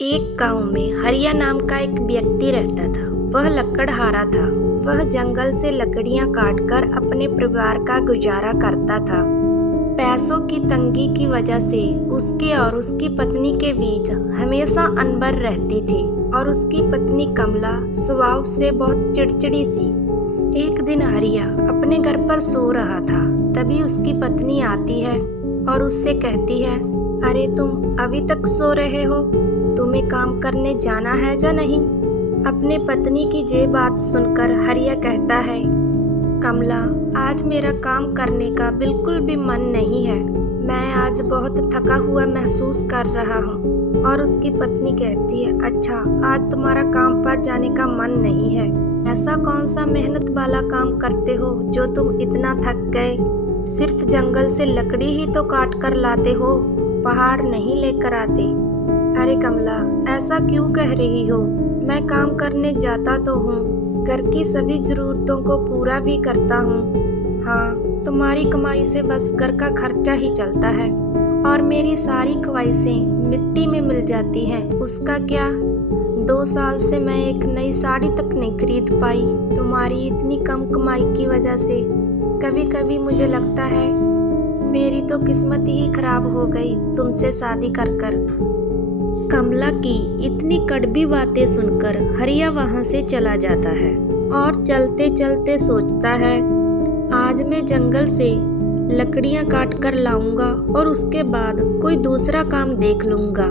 एक गांव में हरिया नाम का एक व्यक्ति रहता था। वह लकड़हारा था। वह जंगल से लकड़ियां काटकर अपने परिवार का गुजारा करता था। पैसों की तंगी की वजह से उसके और उसकी पत्नी के बीच हमेशा अनबन रहती थी और उसकी पत्नी कमला स्वभाव से बहुत चिड़चिड़ी सी। एक दिन हरिया अपने घर पर सो रहा था, तभी उसकी पत्नी आती है और उससे कहती है, अरे तुम अभी तक सो रहे हो, तुम्हें काम करने जाना है या नहीं। अपने पत्नी की ये बात सुनकर हरिया कहता है, कमला, आज मेरा काम करने का बिल्कुल भी मन नहीं है। मैं आज बहुत थका हुआ महसूस कर रहा हूँ। और उसकी पत्नी कहती है, अच्छा, आज तुम्हारा काम पर जाने का मन नहीं है। ऐसा कौन सा मेहनत वाला काम करते हो जो तुम इतना थक गए। सिर्फ जंगल से लकड़ी ही तो काट कर लाते हो, पहाड़ नहीं लेकर आते। अरे कमला, ऐसा क्यों कह रही हो। मैं काम करने जाता तो हूँ, घर की सभी जरूरतों को पूरा भी करता हूँ। हाँ, तुम्हारी कमाई से बस घर का खर्चा ही चलता है और मेरी सारी ख्वाहिशें मिट्टी में मिल जाती हैं। उसका क्या। 2 साल से मैं एक नई साड़ी तक नहीं खरीद पाई। तुम्हारी इतनी कम कमाई की वजह से कभी कभी मुझे लगता है मेरी तो किस्मत ही खराब हो गई तुमसे शादी कर कर। कमला की इतनी कड़वी बातें सुनकर हरिया वहां से चला जाता है और चलते चलते सोचता है, आज मैं जंगल से लकड़ियां काट कर लाऊंगा और उसके बाद कोई दूसरा काम देख लूंगा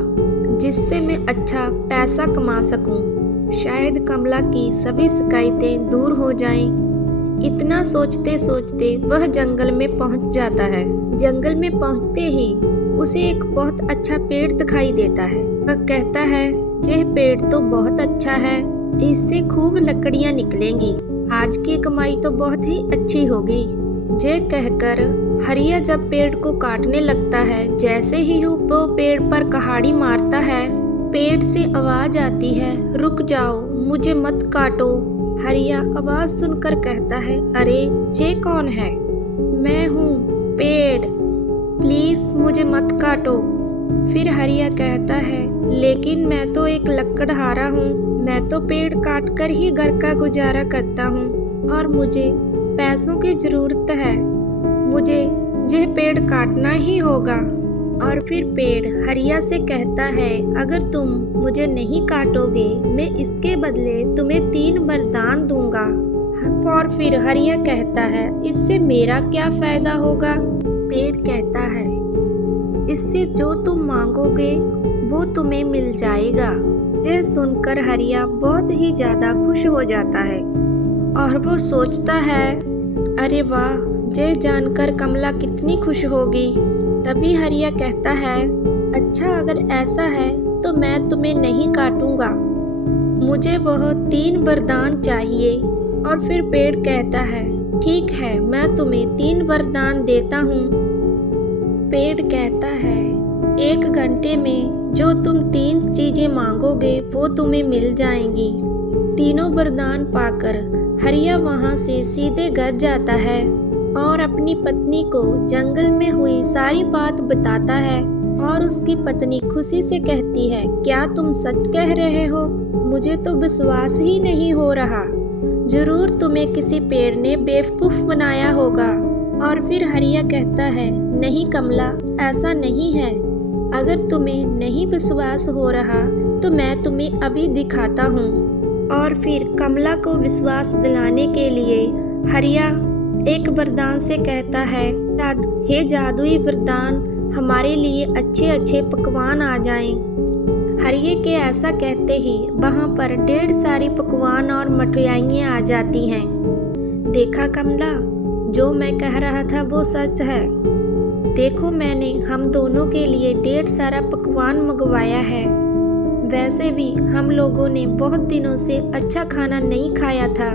जिससे मैं अच्छा पैसा कमा सकूं। शायद कमला की सभी शिकायतें दूर हो जाएं। इतना सोचते सोचते वह जंगल में पहुंच जाता है। जंगल में पहुंचते ही उसे एक बहुत अच्छा पेड़ दिखाई देता है। वह कहता है, यह पेड़ तो बहुत अच्छा है, इससे खूब लकड़ियां निकलेंगी। आज की कमाई तो बहुत ही अच्छी होगी। ये कहकर हरिया जब पेड़ को काटने लगता है, जैसे ही वो पेड़ पर कुल्हाड़ी मारता है, पेड़ से आवाज आती है, रुक जाओ, मुझे मत काटो। हरिया आवाज सुनकर कहता है, अरे ये कौन है। मैं हूँ पेड़, प्लीज मुझे मत काटो। फिर हरिया कहता है, लेकिन मैं तो एक लकड़हारा हूँ, मैं तो पेड़ काट कर ही घर का गुजारा करता हूँ और मुझे पैसों की जरूरत है। मुझे यह पेड़ काटना ही होगा। और फिर पेड़ हरिया से कहता है, अगर तुम मुझे नहीं काटोगे, मैं इसके बदले तुम्हें 3 वरदान दूंगा। और फिर हरिया कहता है, इससे मेरा क्या फायदा होगा। पेड़ कहता है, इससे जो तुम मांगोगे वो तुम्हें मिल जाएगा। यह सुनकर हरिया बहुत ही ज्यादा खुश हो जाता है और वो सोचता है, अरे वाह, ये जानकर कमला कितनी खुश होगी। तभी हरिया कहता है, अच्छा, अगर ऐसा है तो मैं तुम्हें नहीं काटूंगा, मुझे वह 3 वरदान चाहिए। और फिर पेड़ कहता है, ठीक है, मैं तुम्हें 3 वरदान देता हूँ। पेड़ कहता है, 1 घंटे में जो तुम 3 चीजें मांगोगे वो तुम्हें मिल जाएंगी। तीनों वरदान पाकर हरिया वहां से सीधे घर जाता है और अपनी पत्नी को जंगल में हुई सारी बात बताता है। और उसकी पत्नी खुशी से कहती है, क्या तुम सच कह रहे हो। मुझे तो विश्वास ही नहीं हो रहा। जरूर तुम्हें किसी पेड़ ने बेवकूफ बनाया होगा। और फिर हरिया कहता है, नहीं कमला, ऐसा नहीं है। अगर तुम्हें नहीं विश्वास हो रहा तो मैं तुम्हें अभी दिखाता हूँ। और फिर कमला को विश्वास दिलाने के लिए हरिया एक वरदान से कहता है, हे जादुई वरदान, हमारे लिए अच्छे अच्छे पकवान आ जाएं। हरिये के ऐसा कहते ही वहाँ पर ढेर सारी पकवान और मिठाइयाँ आ जाती हैं। देखा कमला, जो मैं कह रहा था वो सच है। देखो, मैंने हम दोनों के लिए ढेर सारा पकवान मंगवाया है। वैसे भी हम लोगों ने बहुत दिनों से अच्छा खाना नहीं खाया था।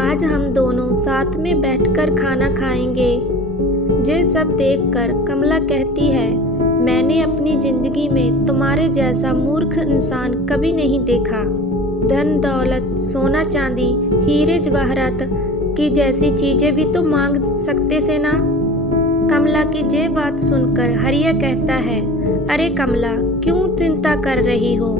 आज हम दोनों साथ में बैठकर खाना खाएंगे। ये सब देखकर कमला कहती है, मैंने अपनी जिंदगी में तुम्हारे जैसा मूर्ख इंसान कभी नहीं देखा। धन दौलत, सोना चांदी, हीरे जवाहरात की जैसी चीजें भी तो मांग सकते से ना। कमला की ये बात सुनकर हरिया कहता है, अरे कमला, क्यों चिंता कर रही हो?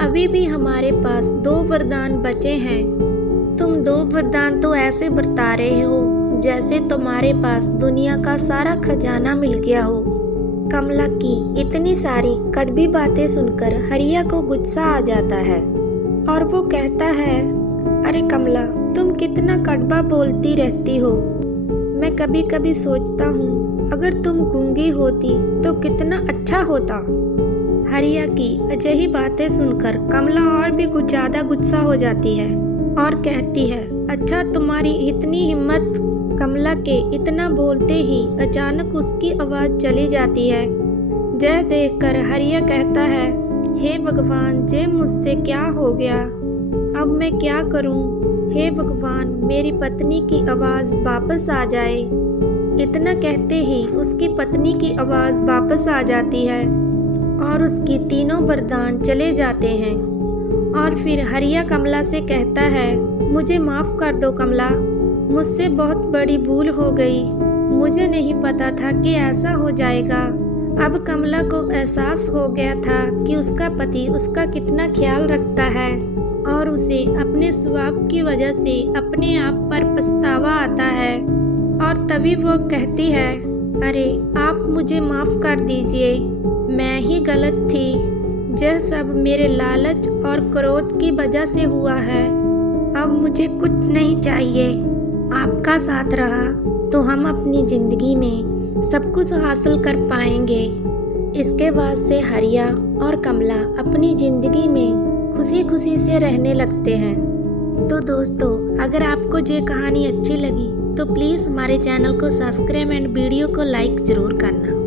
अभी भी हमारे पास 2 वरदान बचे हैं। तुम 2 वरदान तो ऐसे बरता रहे हो जैसे तुम्हारे पास दुनिया का सारा खजाना मिल गया हो। कमला की इतनी सारी कड़वी बातें सुनकर हरिया को गुस्सा आ जाता है और वो कहता है, अरे कमला, तुम कितना कड़वा बोलती रहती हो। मैं कभी कभी सोचता हूँ अगर तुम गूंगी होती तो कितना अच्छा होता। हरिया की अजही बातें सुनकर कमला और भी कुछ ज्यादा गुस्सा हो जाती है और कहती है, अच्छा तुम्हारी इतनी हिम्मत। कमला के इतना बोलते ही अचानक उसकी आवाज चली जाती है। जय देखकर हरिया कहता है, हे भगवान, जे मुझसे क्या हो गया? अब मैं क्या करूं? हे भगवान, मेरी पत्नी की आवाज वापस आ जाए। इतना कहते ही उसकी पत्नी की आवाज वापस आ जाती है और उसकी तीनों वरदान चले जाते हैं। और फिर हरिया कमला से कहता है, मुझे माफ कर दो कमला, मुझसे बहुत बड़ी भूल हो गई। मुझे नहीं पता था कि ऐसा हो जाएगा। अब कमला को एहसास हो गया था कि उसका पति उसका कितना ख्याल रखता है और उसे अपने स्वभाव की वजह से अपने आप पर पछतावा आता है। और तभी वो कहती है, अरे आप मुझे माफ कर दीजिए, मैं ही गलत थी। यह सब मेरे लालच और क्रोध की वजह से हुआ है। अब मुझे कुछ नहीं चाहिए। आपका साथ रहा तो हम अपनी जिंदगी में सब कुछ हासिल कर पाएंगे। इसके बाद से हरिया और कमला अपनी जिंदगी में खुशी खुशी से रहने लगते हैं। तो दोस्तों, अगर आपको ये कहानी अच्छी लगी तो प्लीज़ हमारे चैनल को सब्सक्राइब एंड वीडियो को लाइक ज़रूर करना।